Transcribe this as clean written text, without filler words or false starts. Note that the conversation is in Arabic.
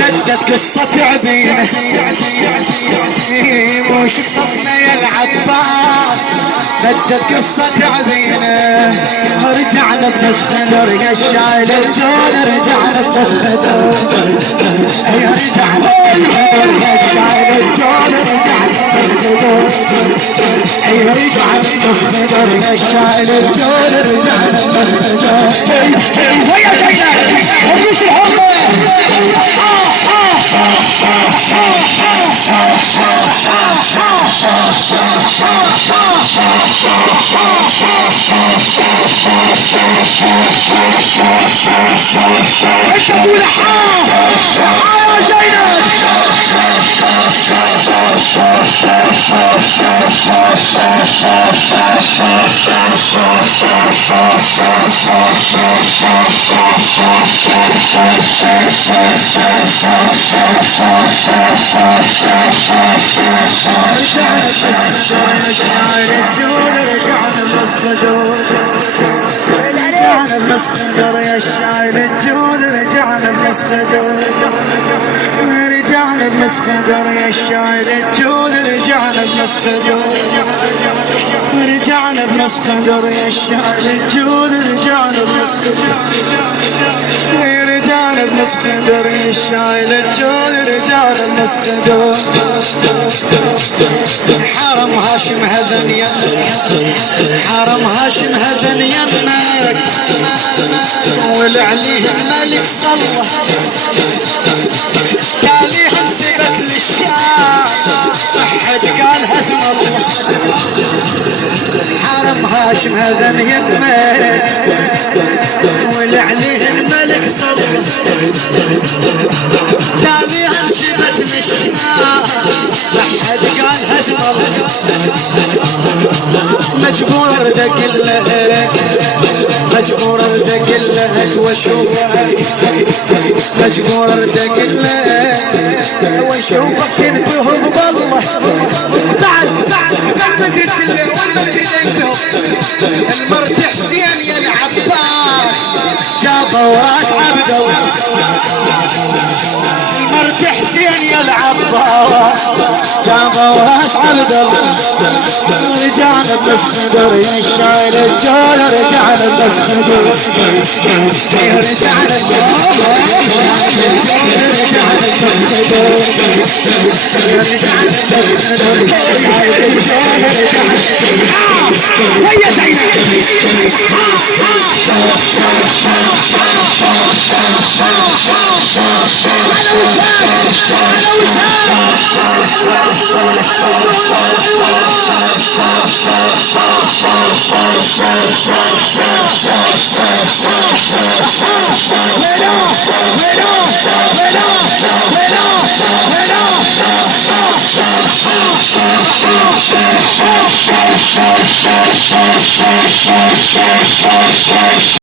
ندت قصة عبينه وش قصصنا يا العباس ندت قصة عبينه رجعنا بتسخدر يا الشايل الجون رجعنا بتسخدر يا رجعنا يا الشايل الجون رجعنا بتسخدر يا رجعنا بتسخدر يا الشايل الجون رجعنا بتسخدر ويا زينب وقوش الحمى انت قول يا زينب رجعنا يا الشايل الجود رجعنا بنسخدر رجعنا بنسخدر يا الشايل الجود رجعنا بنسخدر رجعنا بنسخدر يا الشايل الجود رجعنا بنسخدر رجعنا بنسخدر يا الشايل الجود رجعنا بنسخدر حرم هاشم هذن يمك حرم هاشم هذن يمك والعليه الملك صلى تاليها انسبت للشام احد قال اسم الله حرم هاشم هذن يمك والعليه الملك صلى تاليها انسبت للشام احد قال اسم الله مجبور ادق لك مجبور ادق لك واشوفك مجبور ادق لك واشوفك تنتهض بالله بعد ما تريد بالله وما تريد انتهض المرت حسين يا العباس جابوا راس عبد الله المرت حسين يا العباس جابوا راس عبد الله رجعنا بنسخدر يا الشايل الجول رجعنا بنسخدر رجعنا ويا زينب